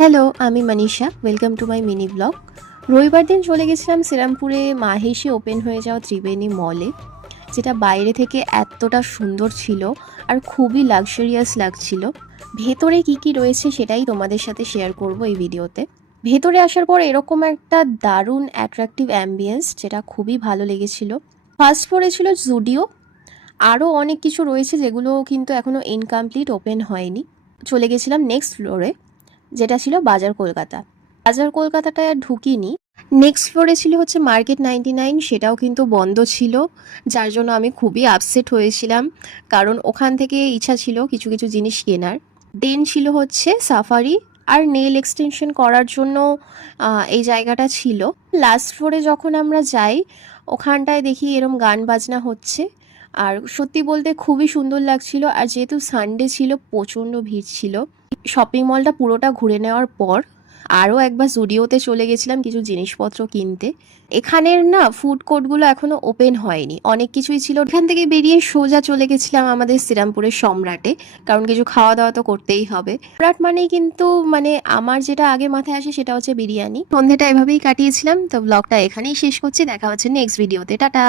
Hello, আমি Manisha. Welcome to my mini blog. রবিবার দিন চলে গেছিলাম শ্রীরামপুরে মাহেশে ওপেন হয়ে যাওয়া ত্রিবেণী মলে, যেটা বাইরে থেকে এতটা সুন্দর ছিল আর খুবই লাক্সারিয়াস লাগছিল। ভেতরে কি কি রয়েছে সেটাই তোমাদের সাথে শেয়ার করব এই ভিডিওতে। ভেতরে আসার পর এরকম একটা দারুণ অ্যাট্রাকটিভ অ্যাম্বিয়েন্স, যেটা খুবই ভালো লেগেছিল। ফার্স্ট ফ্লোরে ছিল জুডিও, আরও অনেক কিছু রয়েছে যেগুলো কিন্তু এখনও ইনকমপ্লিট, ওপেন হয়নি। চলে গেছিলাম নেক্সট ফ্লোরে, যেটা ছিল বাজার কলকাতা। বাজার কলকাতাটায় আর ঢুকিনি। নেক্সট ফ্লোরে ছিল হচ্ছে মার্কেট 99, সেটাও কিন্তু বন্ধ ছিল, যার জন্য আমি খুবই আপসেট হয়েছিলাম, কারণ ওখান থেকে ইচ্ছা ছিল কিছু কিছু জিনিস কেনার। দেন ছিল হচ্ছে সাফারি আর নেল এক্সটেনশন করার জন্য এই জায়গাটা ছিল। লাস্ট ফ্লোরে যখন আমরা যাই, ওখানটায় দেখি এরম গান বাজনা হচ্ছে, আর সত্যি বলতে খুবই সুন্দর লাগছিল। আর যেহেতু সানডে ছিল, প্রচণ্ড ভিড় ছিল। শপিং মলটা পুরোটা ঘুরে নেওয়ার পর আরও একবার জুডিওতে চলে গেছিলাম কিছু জিনিসপত্র কিনতে। এখানের না ফুড কোর্টগুলো এখনও ওপেন হয়নি, অনেক কিছুই ছিল। এখান থেকে বেরিয়ে সোজা চলে গেছিলাম আমাদের শ্রীরামপুরের সম্রাটে, কারণ কিছু খাওয়া দাওয়া তো করতেই হবে। সম্রাট মানেই কিন্তু আমার যেটা আগে মাথায় আসে সেটা হচ্ছে বিরিয়ানি। সন্ধেটা এভাবেই কাটিয়েছিলাম। তো ব্লগটা এখানেই শেষ করছি, দেখা হচ্ছে নেক্সট ভিডিওতে। টাটা।